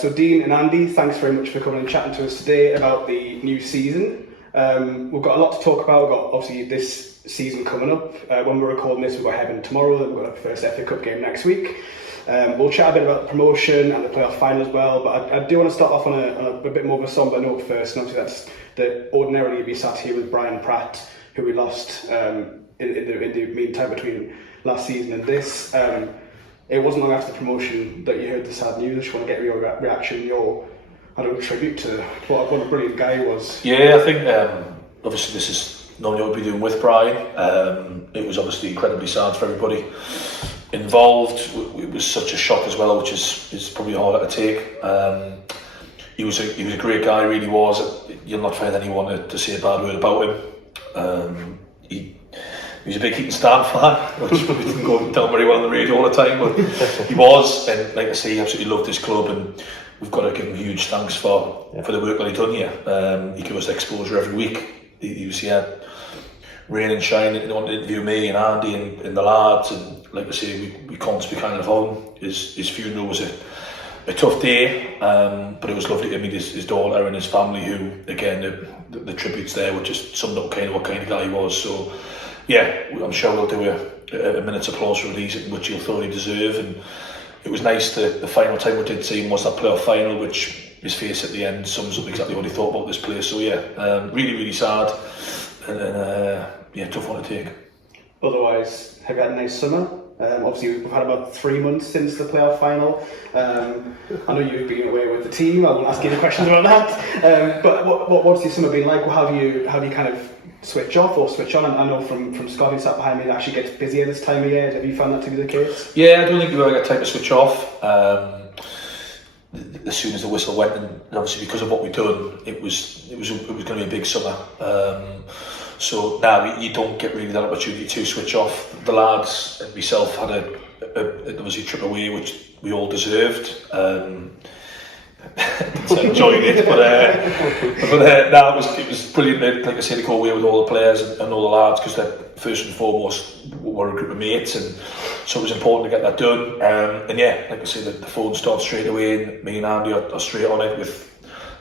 So Dean and Andy, thanks very much for coming and chatting to us today about the new season. We've got a lot to talk about. We've got obviously this season coming up. When we're recording this, we've got Heaven tomorrow, then we've got our first FA Cup game next week. We'll chat a bit about the promotion and the playoff final as well, but I do want to start off on a bit more of a sombre note first, and obviously that's that ordinarily you'd be sat here with Brian Pratt, who we lost in the meantime between last season and this. It wasn't long after the promotion that you heard the sad news. I just want to get your reaction, your tribute to what a brilliant guy he was. Yeah, I think obviously this is not what we'll be doing with Brian. It was obviously incredibly sad for everybody involved. It was such a shock as well, which is probably harder to take. He was a great guy, really was. You'll not find anyone to say a bad word about him. He was a big Heat and Stand fan, which probably didn't go down very well on the radio all the time, but he was, and like I say, he absolutely loved this club, and we've got to give him huge thanks for the work that he's done here. He gave us exposure every week. He was here, rain and shine, and he wanted to interview me and Andy and the lads, and like I say, we can't speak kind of home. His funeral was a tough day, but it was lovely to meet his daughter and his family, who, again, the tributes there were just summed up what kind of guy he was. So yeah, I'm sure we'll do a minute's applause for these, which he'll thoroughly deserve. And it was nice that the final time we did see him was that playoff final, which his face at the end sums up exactly what he thought about this place. So yeah, really, really sad, and yeah, tough one to take. Otherwise, have you had a nice summer? Obviously, we've had about 3 months since the playoff final. I know you've been away with the team. I won't ask you any questions about that. But what's your summer been like? How do you kind of switch off or switch on? I know from Scott, who sat behind me, it actually gets busier this time of year. Have you found that to be the case? Yeah, I don't think you ever get time to switch off. As soon as the whistle went, and obviously because of what we've done, it was going to be a big summer. So now you don't get really that opportunity to switch off. The lads and myself had obviously a trip away, which we all deserved. Enjoying it, but no, it was brilliant. Like I said, to go away with all the players and all the lads, because they're first and foremost were a group of mates, and so it was important to get that done. And yeah, like I say, the phone started straight away, and me and Andy are straight on it with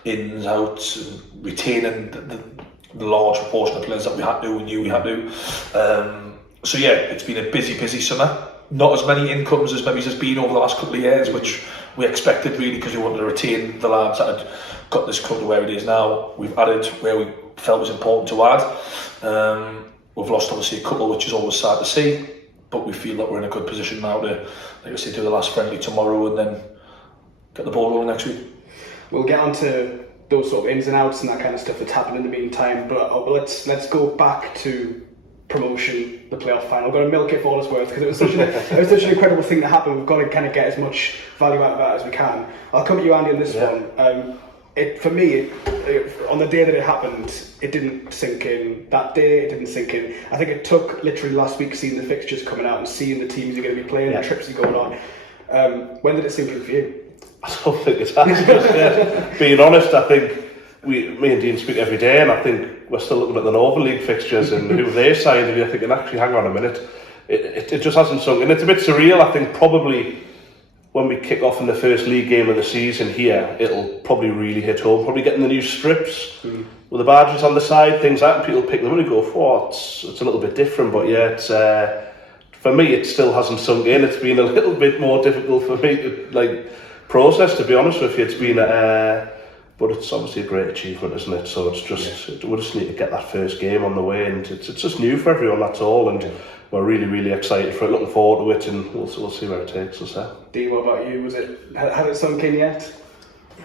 ins, outs, and retaining the large proportion of players that we knew we had to. So yeah, it's been a busy summer. Not as many incomes as maybe there's been over the last couple of years, which we expected really, because we wanted to retain the lads that had got this club to where it is now. We've added where we felt was important to add. We've lost obviously a couple, which is always sad to see, but we feel that we're in a good position now to, like I say, do the last friendly tomorrow and then get the ball rolling next week. We'll get on to those sort of ins and outs and that kind of stuff that's happened in the meantime, but let's go back to promotion, the playoff final. We've got to milk it for all it's worth, because it was such an incredible thing to happen. We've got to kind of get as much value out of that as we can. I'll come to you, Andy, on this one. For me, on the day that it happened, it didn't sink in. That day, it didn't sink in. I think it took literally last week seeing the fixtures coming out and seeing the teams you're going to be playing, the trips that are going on. When did it sink in for you? I don't think it's happened. Being honest, I think me and Dean speak every day, and I think we're still looking at the Northern League fixtures and who they signed, and you're thinking, actually, hang on a minute, it just hasn't sunk in. It's a bit surreal. I think probably when we kick off in the first league game of the season here, it'll probably really hit home. Probably getting the new strips with the badges on the side, things like that, people pick them up and go, oh, it's a little bit different, but yeah, it's for me, it still hasn't sunk in. It's been a little bit more difficult for me to process, to be honest with you. It's been but it's obviously a great achievement, isn't it? So it's just we just need to get that first game on the way, and it's just new for everyone, that's all, and we're really excited for it, looking forward to it, and we'll see where it takes us there. Dean, what about you? Had it sunk in yet?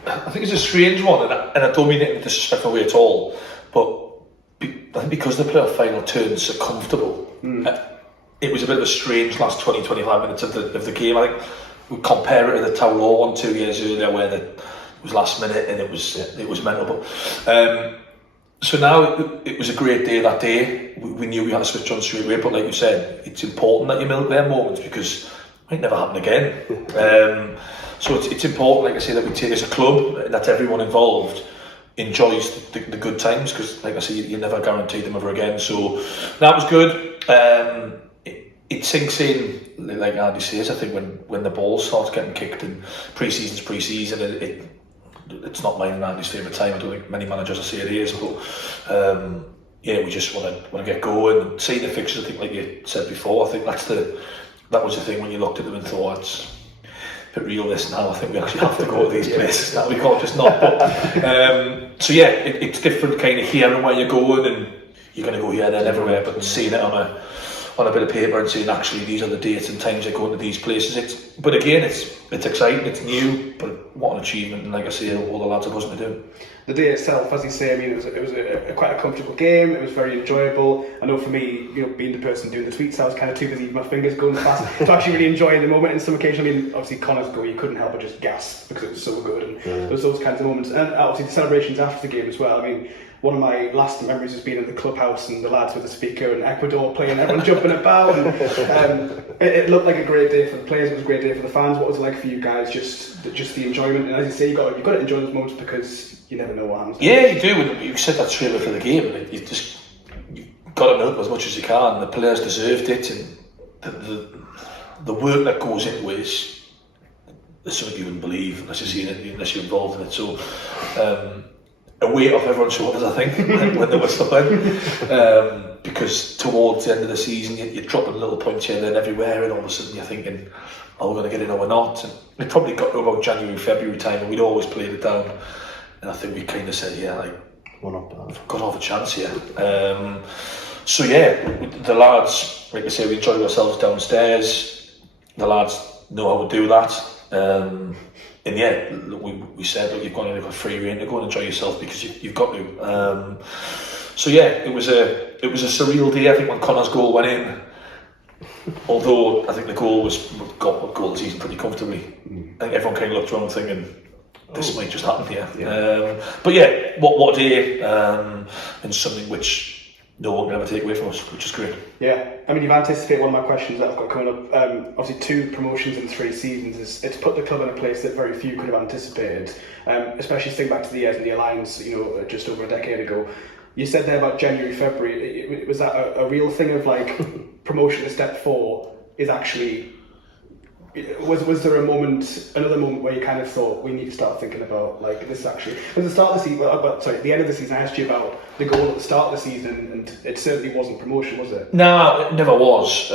I think it's a strange one, and I don't mean it in a disrespectful way at all, but I think because the playoff final turned so comfortable, it was a bit of a strange last 20-25 minutes of the game. I think we compare it to the Tower Law one 2 years earlier, where it was last minute and it was mental. But so now it was a great day that day. We knew we had to switch on straight away, but like you said, it's important that you milk their moments, because it might never happen again. So it's important, like I say, that we take as a club, that everyone involved enjoys the good times, because like I say, you never guarantee them ever again. So that was good. it sinks in, like Andy says. I think when the ball starts getting kicked, and pre-season's pre-season, it's not mine and Andy's favourite time. I don't think many managers will say it is, but yeah, we just want to get going and see the fixtures. I think, like you said before, I think that was the thing when you looked at them and thought, it's a bit real this now. I think we actually have to go to these places now. We can't just not. But, so yeah, it's different kind of hearing where you're going, and you're going to go here, there, and everywhere. But seeing it on a bit of paper and saying actually these are the dates and times you're going to these places. But again, it's exciting, it's new, but what an achievement! And like I say, all the lads are buzzing to do. The day itself, as you say, I mean, it was quite a comfortable game. It was very enjoyable. I know for me, being the person doing the tweets, I was kind of too busy with my fingers going fast to actually really enjoy the moment. In some occasions, I mean, obviously Connor's goal, you couldn't help but just gasp because it was so good, and there was those kinds of moments. And obviously the celebrations after the game as well. I mean, one of my last memories has been in the clubhouse and the lads with the speaker and Ecuador playing, everyone jumping about. And it looked like a great day for the players. It was a great day for the fans. What was it like for you guys? Just the enjoyment. And as you say, you've got to enjoy those moments because you never know what happens. Yeah, you do. And you said that straight after the game. And you've got to milk as much as you can. The players deserved it, and the work that goes into it is something you wouldn't believe unless you've seen it, unless you're involved in it. So. A weight off everyone's shoulders, I think, when they were still in. Because towards the end of the season, you're dropping little points here and then everywhere, and all of a sudden you're thinking, are we going to get in or we're not? And it probably got to about January, February time, and we'd always played it down. And I think we kind of said, yeah, like, we're not bad. We've got to have a chance here. So yeah, the lads, like I say, we enjoyed ourselves downstairs. The lads know how to do that. And yeah, we said, look, you've got free rein to go and enjoy yourself because you've got to. So yeah, it was a surreal day. I think when Connor's goal went in, although I think the goal got the season pretty comfortably. I think everyone kind of looked around thinking, this might just happen here. Yeah. But yeah, what a day, and something which no one can ever take away from us, which is great. Yeah, I mean, you've anticipated one of my questions that I've got coming up. Obviously, 2 promotions in 3 seasons. It's put the club in a place that very few could have anticipated, especially think back to the years in the Alliance, just over a decade ago. You said there about January, February. Was that a real thing of like promotion to step 4 is actually... Was there another moment where you kind of thought we need to start thinking about like this actually? At the start of the season, the end of the season, I asked you about the goal at the start of the season, and it certainly wasn't promotion, was it? No, it never was,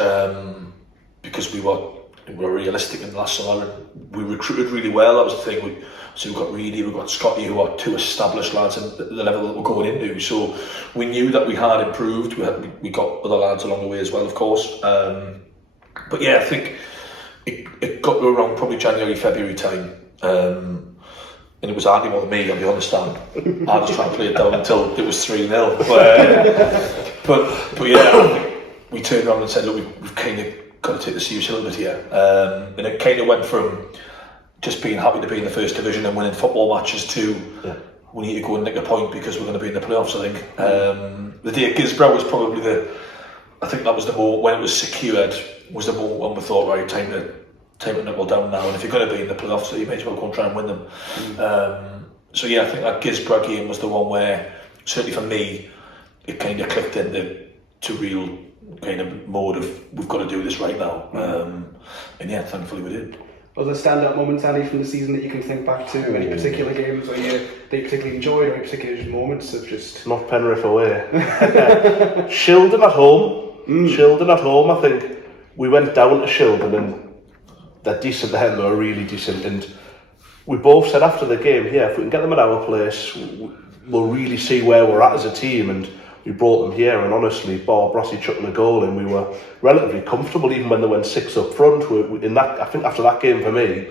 because we were realistic in the last summer. We recruited really well. That was the thing. We got Reedy, we got Scotty, who are 2 established lads at the level that we're going into. So we knew that we had improved. We got other lads along the way as well, of course. But yeah, I think. It got to around probably January, February time, and it was Andy more than me, I'll be honest. I was trying to play it down until it was 3-0. But yeah, we turned around and said, look, we've kind of got to take this seriously a little bit here. And it kind of went from just being happy to be in the first division and winning football matches to we need to go and nick a point because we're going to be in the playoffs, I think. The day at Gisborough was probably I think that was the moment when it was secured, was the moment when we thought, right, time to nibble down now, and if you're going to be in the playoffs, so you may as well go and try and win them. So yeah, I think that Gisborough game was the one where, certainly for me, it kind of clicked into real kind of mode of we've got to do this right now. And yeah, thankfully we did. Were there standout moments, Andy, from the season that you can think back to? Any particular games that you particularly enjoyed, or any particular moments of just... Not Penrith away. Shildon at home. Shildon at home, I think. We went down to Shildon and they're decent then, they were really decent. And we both said after the game, yeah, if we can get them at our place, we'll really see where we're at as a team. And we brought them here, and honestly, Brossie chucking a goal in, we were relatively comfortable even when they went 6 up front. I think after that game for me,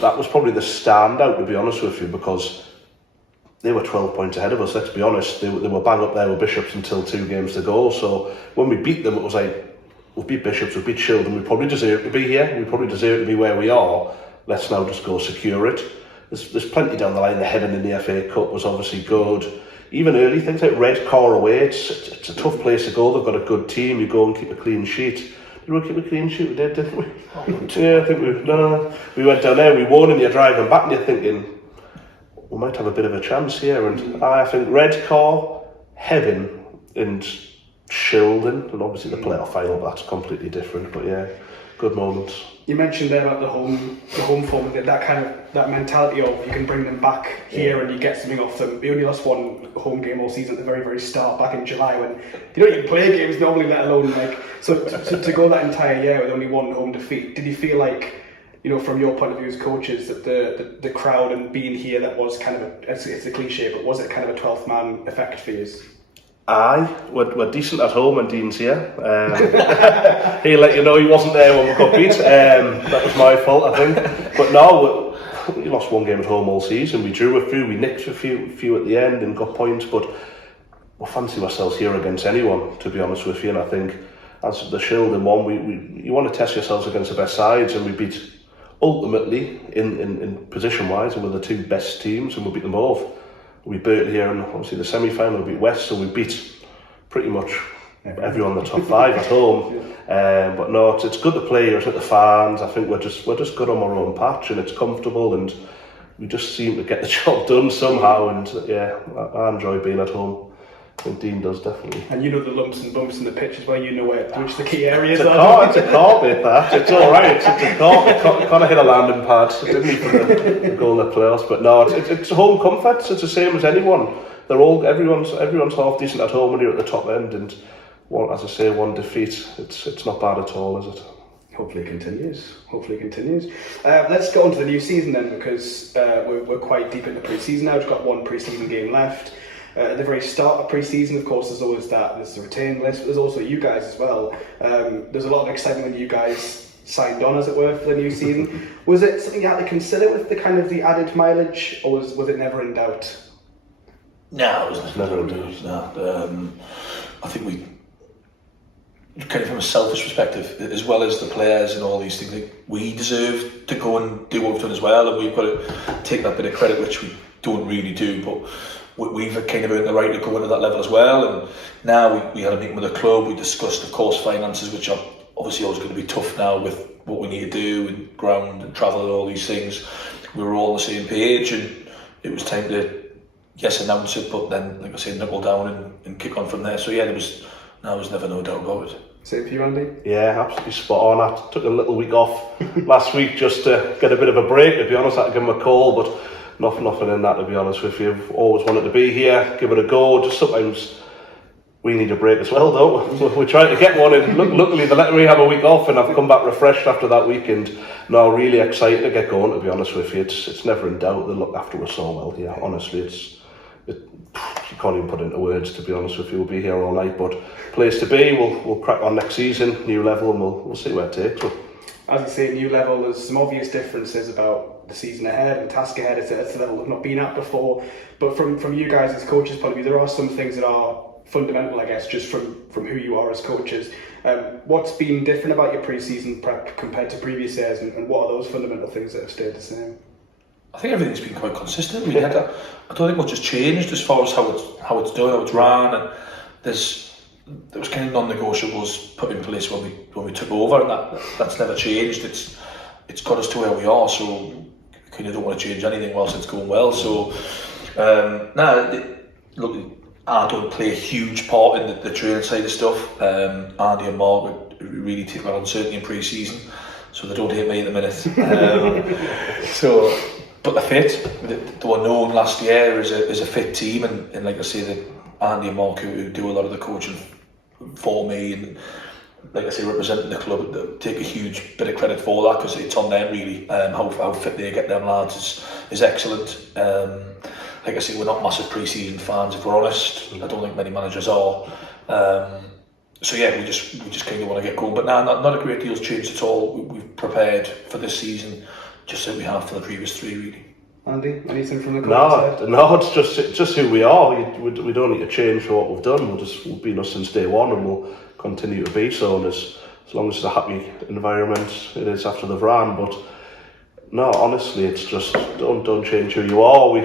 that was probably the standout, to be honest with you, because they were 12 points ahead of us, let's be honest. They were bang up there with Bishops until 2 games to go. So when we beat them, it was like, we beat Bishops, we beat Shildon, we probably deserve to be here, we probably deserve to be where we are. Let's now just go secure it. There's plenty down the line. The heading in the FA Cup was obviously good. Even early things like Redcar away, it's a tough place to go. They've got a good team. You go and keep a clean sheet. Did we keep a clean sheet? We did, didn't we? Yeah, I think we went down there. We won, and you're driving back, and you're thinking we might have a bit of a chance here. And I think Redcar, heaven, and Shildon, and obviously the playoff final, but that's completely different. But yeah, good moments. You mentioned there about the home form, that mentality of you can bring them back here and you get something off them. We only lost one home game all season at the very, very start back in July when you don't even play games normally, let alone so to go that entire year with only one home defeat. Did you feel like, from your point of view as coaches, that the crowd and being here, that was kind of it's a cliche, but was it kind of a 12th man effect for you? Aye, we're decent at home and Dean's here. He'll let you know he wasn't there when we got beat. That was my fault, I think. But no, we lost one game at home all season. We drew a few, we nicked a few at the end and got points. But we fancy ourselves here against anyone, to be honest with you. And I think as the Shildon one, you want to test yourselves against the best sides, and we beat ultimately in position wise, and we're the two best teams, and we beat them both. We beat here in obviously the semi-final, we beat West, so we beat pretty much everyone in the top 5 at home. But no, it's good to play here, it's like the fans. I think we're just good on our own patch, and it's comfortable, and we just seem to get the job done somehow. And yeah, I enjoy being at home. I think Dean does, definitely. And the lumps and bumps in the pitch as well, which the key areas are. It's a carpet, that. It's alright, it's a carpet. Kind of hit a landing pad, didn't he, for the goal in the playoffs. But no, it's home comfort. It's the same as anyone. Everyone's half decent at home when you're at the top end, and as I say, one defeat. It's not bad at all, is it? Hopefully it continues. Let's get on to the new season then, because we're quite deep into pre-season now. We've got one pre-season game left. At the very start of pre-season, of course, there's the retained list, but there's also you guys as well. There's a lot of excitement when you guys signed on, as it were, for the new season. Was it something you had to consider with the added mileage, or was it never in doubt? No, it was never in doubt. No. I think we, kind of from a selfish perspective, as well as the players and all these things, we deserve to go and do what we've done as well, and we've got to take that bit of credit, which we don't really do, but we've kind of earned the right to go into that level as well. And now we had a meeting with the club. We discussed, of course, finances, which are obviously always going to be tough now with what we need to do and ground and travel and all these things. We were all on the same page, and it was time to announce it, but then, like I say, knuckle down and kick on from there. So yeah, there was never no doubt about it. Same for you, Andy? Yeah, absolutely spot on. I took a little week off last week just to get a bit of a break, to be honest. I had to give him a call, but nothing in that, to be honest with you. I've always wanted to be here, give it a go. Just sometimes we need a break as well, though. So we're trying to get one in. Luckily, they let me have a week off, and I've come back refreshed after that weekend. Now, really excited to get going, to be honest with you. It's never in doubt. They look after us so well here. Honestly, you can't even put it into words, to be honest with you. We'll be here all night, but place to be. We'll crack on next season, new level, and we'll see where it takes us. As you say, new level, there's some obvious differences about the season ahead and task ahead. It's a level we've not been at before. But from you guys as coaches' point of view, there are some things that are fundamental, I guess, just from who you are as coaches. What's been different about your pre-season prep compared to previous years, and what are those fundamental things that have stayed the same? I think everything's been quite consistent. I don't think much has changed as far as how it's done, how it's run, and there was kind of non-negotiables put in place when we took over, and that's never changed. It's got us to where we are, so we kind of don't want to change anything whilst it's going well. So look, I don't play a huge part in the training side of stuff. Andy and Mark would really take that uncertainty in pre-season, so they don't hate me at the minute. But the fit, they were known last year as a fit team, and like I say, that Andy and Mark who do a lot of the coaching for me, and like I say, representing the club, take a huge bit of credit for that, because it's on them really. How fit they get them lads is excellent. Like I say, we're not massive pre-season fans, if we're honest. I don't think many managers are. So yeah, we just kind of want to get going. But not a great deal's changed at all. We've prepared for this season just like we have for the previous 3, really. Andy, anything from the coach side? No, it's just who we are. We don't need to change what we've done. We've been us since day one, and we'll continue to be so. And as long as it's a happy environment, it is after the ran. But no, honestly, it's just don't change who you are. We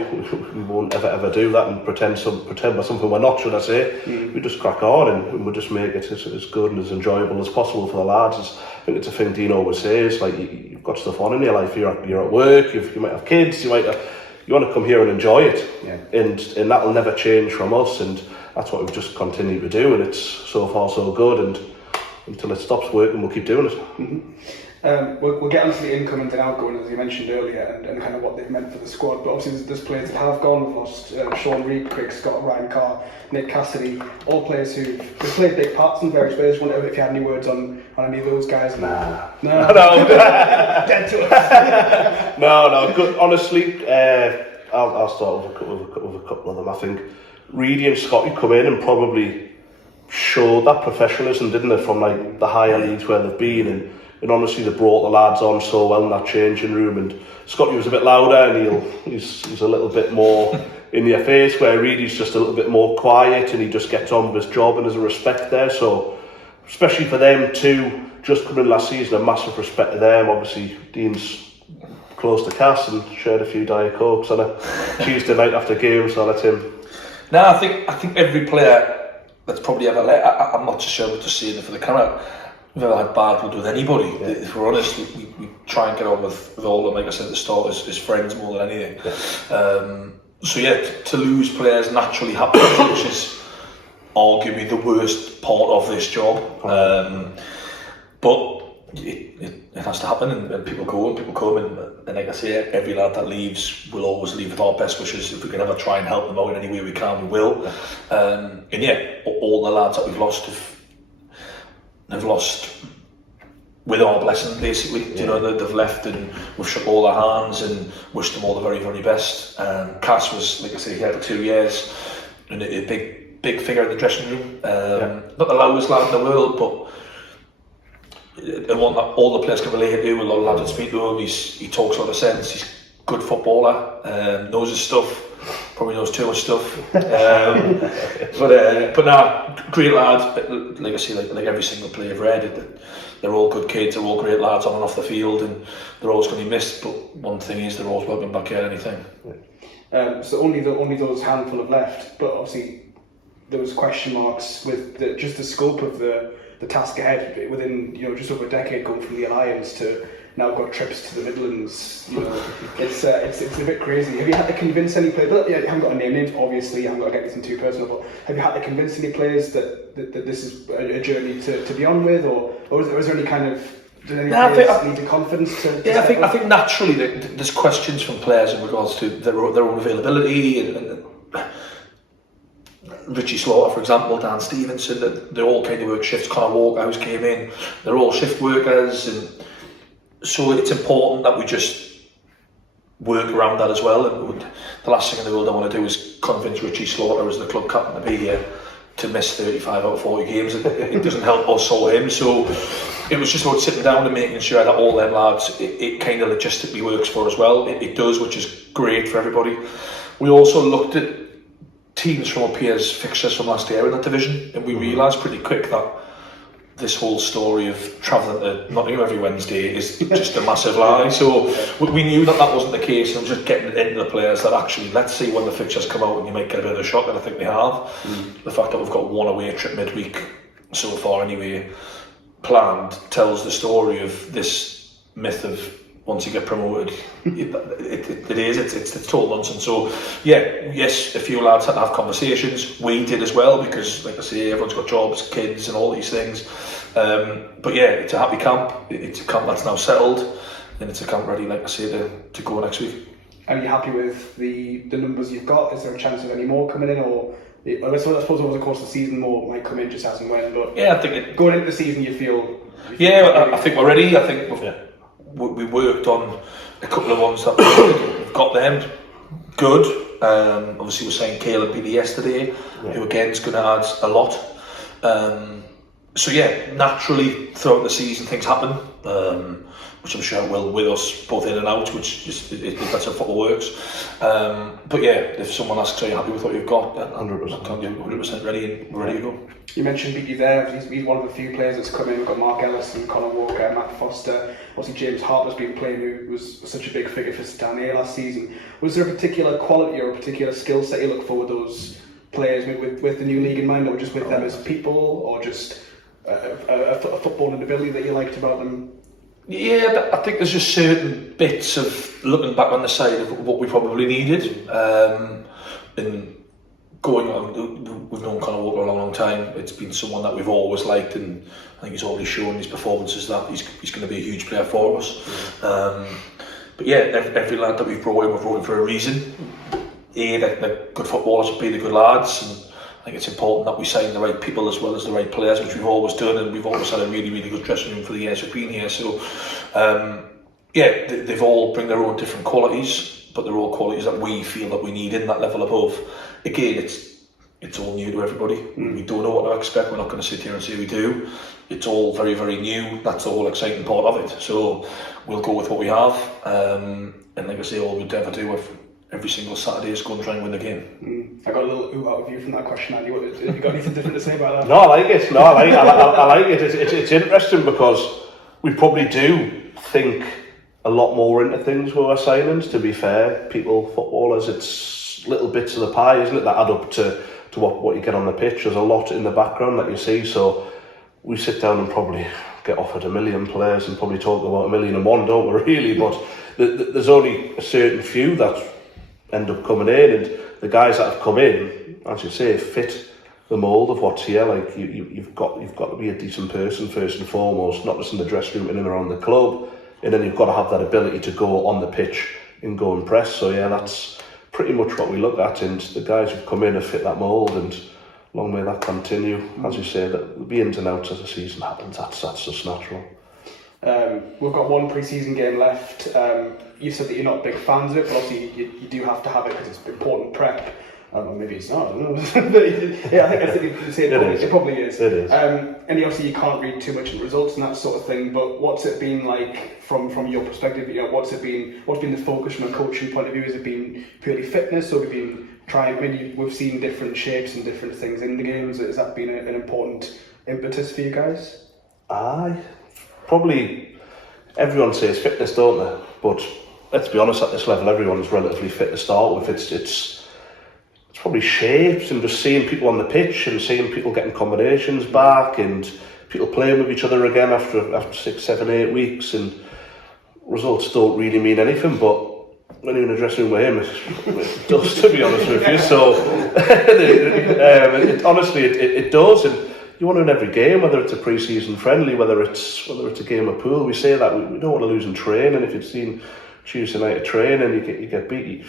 won't ever do that and pretend we're something we're not, should I say. We just crack on, and we'll just make it as good and as enjoyable as possible for the lads. I think it's a thing Dean always says, like, you've got stuff on in your life. You're at work, you might have kids, you want to come here and enjoy it. And that'll never change from us. And that's what we've just continued to do, and it's so far so good, and until it stops working we'll keep doing it. We'll get onto the incoming and outgoing, as you mentioned earlier, and kind of what they've meant for the squad. But obviously, there's players that have gone. We've lost Sean Reid, Craig Scott, Ryan Carr, Nick Cassidy, all players who've played big parts in various ways. Wonder if you had any words on any of those guys. No. Dead to us. No. Good. Honestly, I'll start with a couple of them. I think Reedy and Scotty come in and probably showed that professionalism, didn't they, from like the higher leagues where they've been, and honestly they brought the lads on so well in that changing room. And Scotty was a bit louder, and he's a little bit more in your face, where Reedy's just a little bit more quiet, and he just gets on with his job, and there's a respect there. So especially for them two just coming in last season, a massive respect to them. Obviously Dean's close to Cass and shared a few Diet Cokes on a Tuesday night after games, so that's him. No, I think every player that's probably ever led, I'm not just sure what to say for the camera, we've ever had bad blood with anybody. Yeah. If we're honest, we try and get on with all of them, like I said at the start, as friends more than anything. Yeah. To lose players naturally happens, which is arguably the worst part of this job. But it has to happen, and people go and people come, and like I say, every lad that leaves will always leave with our best wishes. If we can ever try and help them out in any way we can, we will. All the lads that we've lost have lost with our blessing, basically. Yeah. You know, they've left, and we've shook all their hands and wished them all the very, very best. Cass was, like I say, here for 2 years, and a big figure in the dressing room. Not the loudest lad in the world, but and one that all the players can relate to. A lot of lads that speak to him, he talks a lot of sense. He's a good footballer, knows his stuff. Probably knows too much stuff. But nah, great lad. Like I say, like every single player I've read, they're all good kids. They're all great lads on and off the field, and they're always going to be missed. But one thing is, they're always welcome back here at anything. So only those handful have left, but obviously there was question marks with just the scope of the task ahead within just over a decade, going from the Alliance to now got trips to the Midlands. It's a bit crazy. Have you had to convince any players? You haven't got to name names, obviously. I haven't got to get this in too personal. But have you had to convince any players that this is a journey to be on with, or is there any kind of? Do any players need the confidence to? Yeah, I think naturally there's questions from players in regards to their own availability and Richie Slaughter, for example, Dan Stevenson, they all kind of work shifts. Conor Walkerhouse came in, they're all shift workers, and so it's important that we just work around that as well. And the last thing in the world I want to do is convince Richie Slaughter as the club captain to be here to miss 35 out of 40 games. It doesn't help us or him, so it was just about sitting down and making sure that all them lads, it kind of logistically works for as well. It does, which is great for everybody. We also looked at teams from up here's fixtures from last year in that division, and we realised pretty quick that this whole story of travelling to Nottingham every Wednesday is just a massive lie. So we knew that wasn't the case, and just getting it into the players that actually, let's see when the fixtures come out and you might get a bit of a shock, and I think they have. The fact that we've got one away trip midweek so far anyway planned tells the story of this myth of once you get promoted, it's total nonsense. So yes, a few lads had to have conversations. We did as well, because like I say, everyone's got jobs, kids and all these things. But yeah, it's a happy camp. It's a camp that's now settled, and it's a camp ready, like I say, to go next week. Are you happy with the numbers you've got? Is there a chance of any more coming in, or I suppose over the course of the season more might come in just as and when? But yeah, I think going into the season you feel I think we're ready. I think we worked on a couple of ones that we've got them good. Obviously we're saying Caleb Beattie yesterday, who again is going to add a lot. So yeah, naturally throughout the season things happen, which I'm sure will with us both in and out, which is that's how football works. But yeah, if someone asks, are you happy with what you've got? 100% ready and we're ready to go. You mentioned Beattie there. He's one of the few players that's come in. We've got Mark Ellis, Conor Walker, Matt Foster. Obviously James Harper's been playing, who was such a big figure for Stanley last season. Was there a particular quality or a particular skill set you look for with those players, with the new league in mind, or just with them as people, or just a footballing ability that you liked about them? Yeah, I think there's just certain bits of looking back on the side of what we probably needed, and going on, we've known Conor Walker a long time. It's been someone that we've always liked, and I think he's already shown his performances that he's going to be a huge player for us. But yeah, every lad that we've brought in for a reason. They're good footballers, B, they're good lads, and I think it's important that we sign the right people as well as the right players, which we've always done, and we've always had a really, really good dressing room for the years we've been here. So, they've all bring their own different qualities, but they're all qualities that we feel that we need in that level above. Again, it's all new to everybody. We don't know what to expect. We're not going to sit here and say we do. It's all very, very new. That's the whole exciting part of it. So we'll go with what we have, and like I say, all we'd ever do every single Saturday is go and try and win the game. I got a little ooh out of you from that question, Andy. Have you got anything different to say about that? No, I like it. I like it. It's interesting because we probably do think a lot more into things with our signings. To be fair, footballers, it's little bits of the pie, isn't it, that add up to what you get on the pitch. There's a lot in the background that you see. So we sit down and probably get offered 1 million players and probably talk about 1,000,001, don't we, really? But there's only a certain few that end up coming in, and the guys that have come in, as you say, fit the mould of what's here. Like you've got to be a decent person first and foremost, not just in the dressing room and in around the club, and then you've got to have that ability to go on the pitch and go and press. So yeah, that's pretty much what we look at, and the guys who've come in have fit that mould, and long may that continue. As you say, that will be ins and outs as the season happens. That's just natural. We've got one pre-season game left. You said that you're not big fans of it, but obviously you do have to have it because it's important prep. Maybe it's not. I don't know. Yeah, I think it probably is. It is. And obviously you can't read too much in results and that sort of thing. But what's it been like from your perspective? You know, what's been the focus from a coaching point of view? Has it been purely fitness, or have you been trying? I mean, we've seen different shapes and different things in the games. Has that been an important impetus for you guys? Probably everyone says fitness, don't they? But let's be honest, at this level, everyone's relatively fit to start with. It's probably shapes and just seeing people on the pitch and seeing people getting combinations back and people playing with each other again after 6, 7, 8 weeks, and results don't really mean anything. But when you're in a dressing room with him, it does, to be honest with you. So honestly, it does. And you want to win every game, whether it's a pre-season friendly, whether it's a game of pool. We say that we don't want to lose in training. If you've seen Tuesday night at training, you get beat,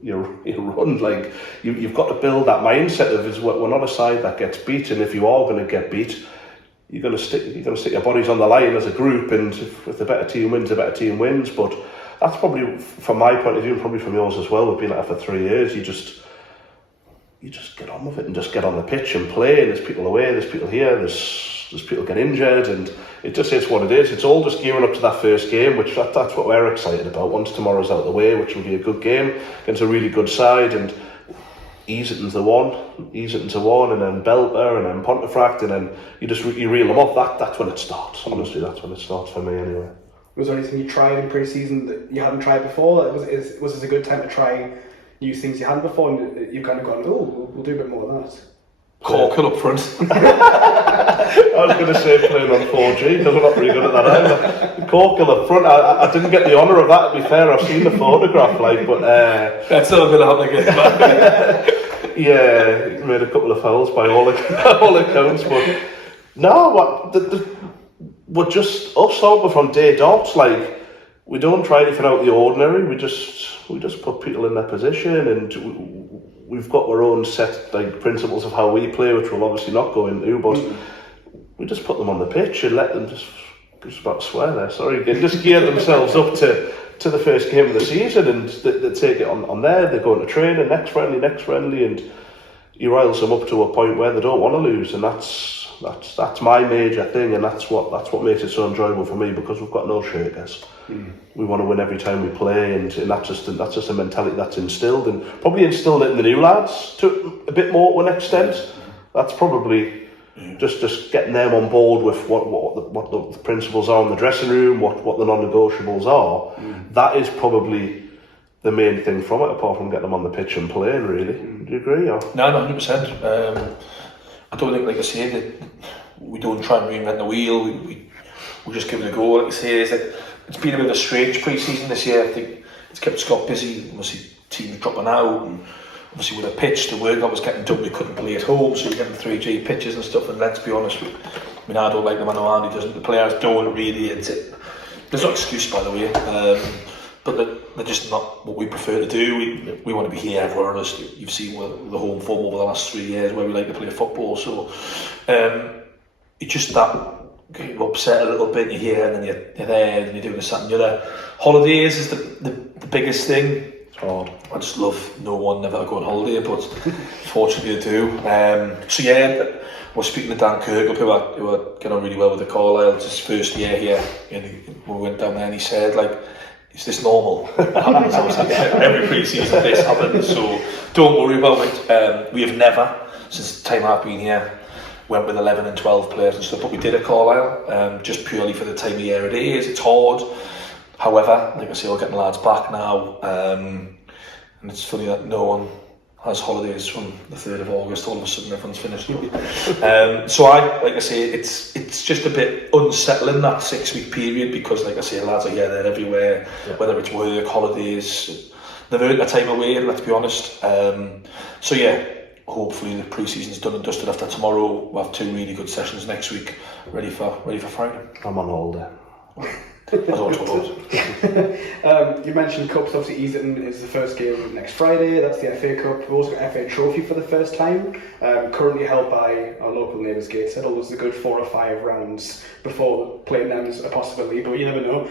you run. Like you've got to build that mindset of we're not a side that gets beat, and if you are going to get beat, you're going to stick your bodies on the line as a group, and if the better team wins, the better team wins. But that's probably, from my point of view, and probably from yours as well. We've been at it for 3 years. You just get on with it and just get on the pitch and play. And there's people away, there's people here, there's people get injured, and it just is what it is. It's all just gearing up to that first game, which that's what we're excited about. Once tomorrow's out of the way, which will be a good game against a really good side, and Easyton's the one, and then Belter, and then Pontefract, and then you reel them off. That's when it starts. Honestly, that's when it starts for me anyway. Was there anything you tried in pre-season that you hadn't tried before? Was this a good time to try new things you hadn't before, and you've kind of gone, we'll do a bit more of that? Corker up front. I was going to say playing on 4G, because I'm not really good at that either. Corker up front, I didn't get the honour of that, to be fair. I've seen the photograph, but... That's not going to happen again. Yeah, he made a couple of fouls by all accounts, but... No, we're just us over from day dot. Like, we don't try anything out of the ordinary. We just put people in their position, and we've got our own set principles of how we play, which we'll obviously not go into. But we just put them on the pitch and let them just about to swear there. Sorry, just gear themselves up to the first game of the season, and they take it on there. They go into training, next friendly, and he riles them up to a point where they don't want to lose, and that's my major thing, and that's what makes it so enjoyable for me, because we've got no shakers. We want to win every time we play, and that's just a mentality that's instilled, and probably instilled in the new lads to a bit more to an extent. That's probably just getting them on board with what the principles are in the dressing room, what the non-negotiables are. That is probably the main thing from it, apart from getting them on the pitch and playing, really. Do you agree? Or? No, 100%. I don't think, like I say, that we don't try and reinvent the wheel. We just give it a go. Like I say, it's been a bit of a strange pre-season this year. I think it's kept Scott busy. Obviously, teams dropping out, and obviously with a pitch, the work that was getting done, we couldn't play at home, so you're getting 3G pitches and stuff. And let's be honest, I don't like them, I know Andy doesn't. The players don't really. There's no excuse, by the way, but they're just not what we prefer to do. We want to be here, everywhere else. You've seen the home form over the last 3 years where we like to play football. So it's just that. You're upset a little bit, you're here and then you're there and you're doing this and the other. Holidays is the biggest thing. It's hard. I just love no one never go on holiday, but fortunately I do. So yeah, I was speaking to Dan Kirkle, who are getting on really well with the Carlisle. It's his first year here, and we went down there and he said, like, is this normal? It happens obviously every pre-season this happens, so don't worry about it. We have never, since the time I've been here, went with 11 and 12 players and stuff, but we did at Carlisle, just purely for the time of year it is. It's hard. However, like I say, we're getting lads back now, and it's funny that no one has holidays from the 3rd of August, all of a sudden everyone's finished. So like I say, it's just a bit unsettling, that 6-week period, because like I say, lads are here, they're everywhere, whether it's work, holidays, they've earned their time away, let's be honest. So yeah, hopefully the pre-season's done and dusted after tomorrow. We'll have 2 really good sessions next week, ready for Friday. I'm on holiday. You mentioned Cups, obviously Easton is the first game next Friday, that's the FA Cup. We've also got FA Trophy for the first time, currently held by our local neighbours Gateshead, although there's a good 4 or 5 rounds before playing them is a possibility, but you never know.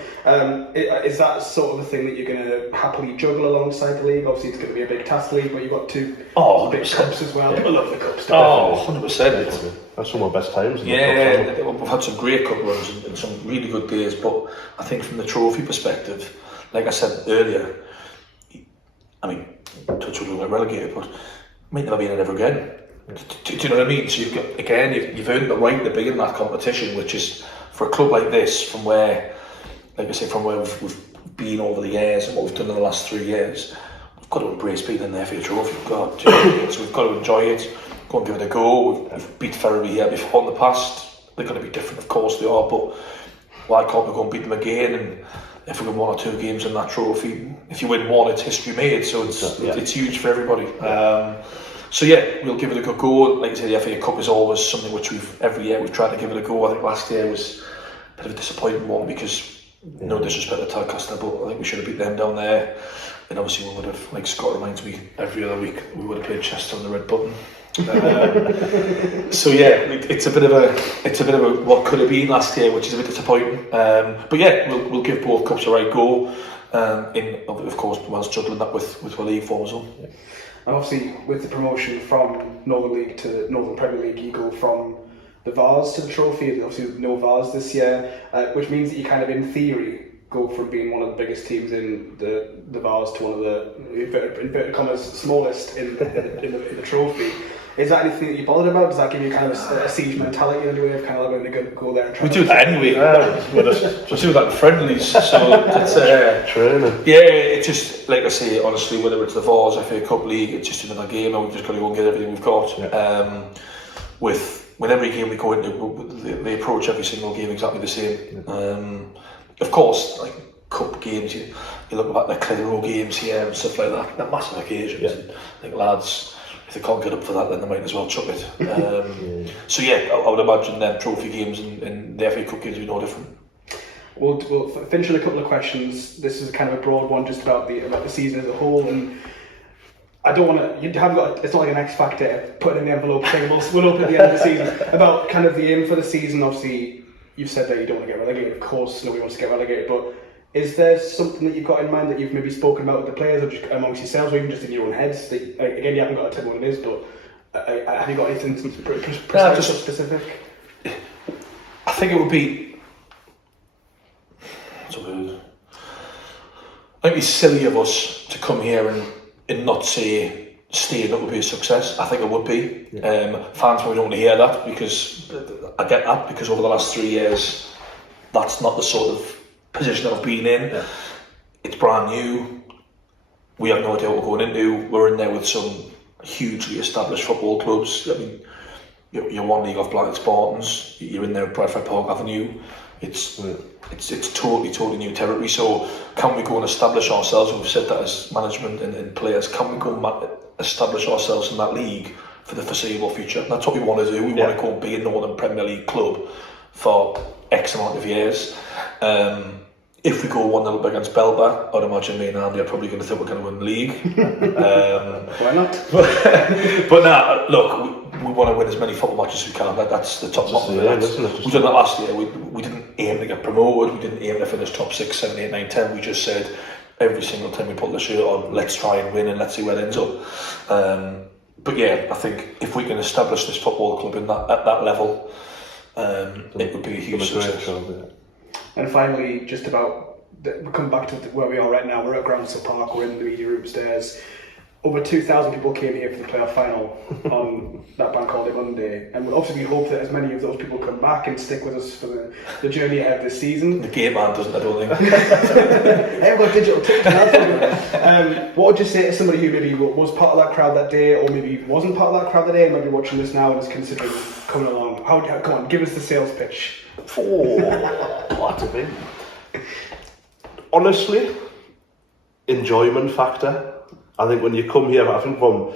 Is that sort of the thing that you're going to happily juggle alongside the league? Obviously it's going to be a big task league, but you've got 2 big cups as well. People love the cups. 100%. That's some of the best times. Yeah, we've had some great cup runs and some really good days, but I think from the trophy perspective, like I said earlier, I mean, touch wood, we'll get relegated, but might never be in it ever again. Do you know what I mean? So you've earned the right to be in that competition, which is for a club like this, from where, like I say, from where we've been over the years and what we've done in the last 3 years, we've got to embrace being in there for your trophy. So we've got to enjoy it. Go and give it a go. We've beat Ferriby here before in the past. They're going to be different, of course they are, but why can't we go and beat them again? And if we win 1 or 2 games in that trophy, if you win 1, it's history made, so it's huge for everybody. So yeah, we'll give it a good go. Like I say, the FA Cup is always something which every year we've tried to give it a go. I think last year was a bit of a disappointing one because, no disrespect to Tadcaster, but I think we should have beat them down there. And obviously we would have, like Scott reminds me, every other week we would have played Chester on the red button. So yeah, it's a bit of a what could have been last year, which is a bit disappointing. But yeah, we'll give both cups a right go. Of course, whilst juggling that with our league form as well. Yeah. And obviously, with the promotion from Northern League to Northern Premier League, you go from the Vase to the trophy. Obviously, no Vase this year, which means that you kind of, in theory, go from being one of the biggest teams in the Vase to one of the inverted commas smallest in the trophy. Is that anything that you're bothered about? Does that give you kind of a siege mentality in a way of kind of like going to go there and try? We do that anyway. We do that in friendlies. So it's training. Yeah, it's just like I say, honestly, whether it's the Vase, FA Cup League, it's just another game, and we've just got to go and get everything we've got. Yeah. With every game we go into, they approach every single game exactly the same. Of course, like cup games, you look at the Clitheroe games here and stuff like that. They're massive occasions. Yeah. And I think lads, if they can't get up for that, then they might as well chuck it. So yeah, I would imagine them trophy games and the FA Cup games will be no different. We'll finish with a couple of questions. This is kind of a broad one, just about the season as a whole. And I don't want to. You haven't got. It's not like an X Factor. Put it in the envelope saying we'll open at the end of the season. About kind of the aim for the season. Obviously, you've said that you don't want to get relegated. Of course, nobody wants to get relegated. But is there something that you've got in mind that you've maybe spoken about with the players, or just amongst yourselves, or even just in your own heads? That, again, you haven't got to tell me what it is, but have you got anything precise or specific? I think it would be. I think it's silly of us to come here and not say staying up would be a success. I think it would be. Yeah. Fans probably don't want to hear that, because I get that, because over the last 3 years that's not the sort of position that I've been in. Yeah. It's brand new. We have no idea what we're going into. We're in there with some hugely established football clubs. I mean, you're one league off Blackheath Spartans. You're in there at Bradford Park Avenue. It's totally new territory. So can we go and establish ourselves? We've said that as management and players. Can we go and establish ourselves in that league for the foreseeable future. And that's what we want to do. We want to go and be a Northern Premier League club for X amount of years. If we go 1-0 up against Belper, I'd imagine me and Andy are probably going to think we're going to win the league. Why not? But nah, look, we want to win as many football matches as we can. That's the top motto. We did that last year. We didn't aim to get promoted. We didn't aim to finish top 6, 7, 8, 9, 10. We just said every single time we put the shirt on, let's try and win and let's see where it ends up. But yeah, I think if we can establish this football club at that level, it would be a huge success. And finally, just about, we come back to where we are right now. We're at Groundsel Park, we're in the media room upstairs. Over 2,000 people came here for the playoff final on that bank holiday Monday. And obviously we hope that as many of those people come back and stick with us for the journey ahead this season. The game man doesn't, I don't think. I've got digital tickets. What would you say to somebody who maybe was part of that crowd that day, or maybe wasn't part of that crowd that day and might be watching this now and is considering coming along? Come on, give us the sales pitch. What a thing. Honestly, enjoyment factor. I think when you come here, I think from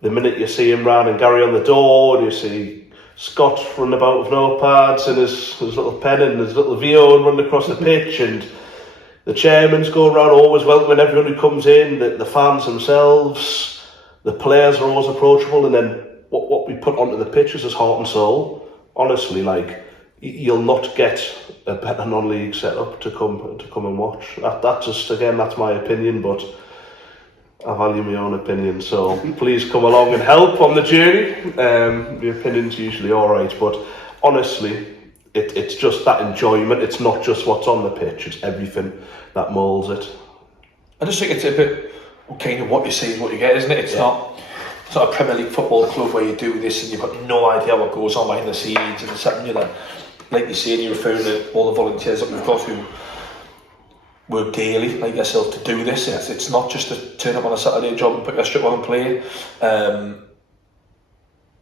the minute you see him round and Gary on the door, and you see Scott running about with notepads and his little pen and his little VO and running across the pitch, and the chairman's going around always welcoming everyone who comes in, the fans themselves, the players are always approachable, and then what we put onto the pitch is his heart and soul. Honestly, like, you'll not get a better non-league setup to come and watch. That just, again, that's my opinion, but I value my own opinion, so please come along and help on the journey. The opinion's usually alright, but honestly, it's just that enjoyment. It's not just what's on the pitch, it's everything that moulds it. I just think it's a bit kind of what you see is what you get, isn't it? It's not a Premier League football club where you do this and you've got no idea what goes on behind the scenes and it's something, you know, like you say, and you're referring to all the volunteers that we've got who work daily, like yourself, to do this. It's not just to turn up on a Saturday job and put your strip on and play.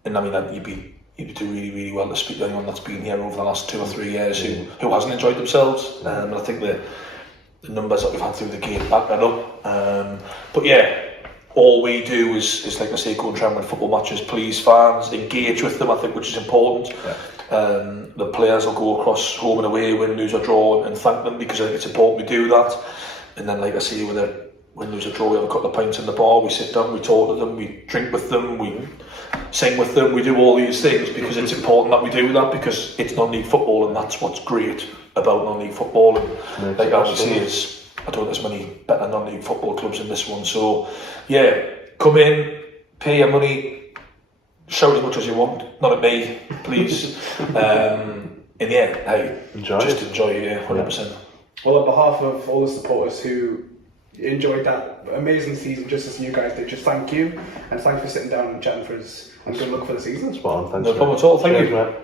And I mean, you'd be doing really, really well to speak to anyone that's been here over the last 2 or 3 years who hasn't enjoyed themselves. And I think the numbers that we've had through the game back that up. But yeah, all we do is like I say, go and try and win football matches, please fans, engage with them, I think, which is important. The players will go across home and away, win, lose or draw, and thank them, because I think it's important we do that. And then, like I say, whether win, lose or draw, we have a couple of pints in the bar, we sit down, we talk to them, we drink with them, we sing with them, we do all these things because it's important that we do that, because it's non-league football and that's what's great about non-league football. And like I say, I don't think there's many better non-league football clubs in this one. So yeah, come in, pay your money, shout as much as you want, not at me, please. And yeah, hey, enjoy it, yeah, 100%. Well, on behalf of all the supporters who enjoyed that amazing season just as you guys did, just thank you, and thanks for sitting down and chatting for us, and good luck for the season. Spot on, thanks. No problem at all, thank you. Mate.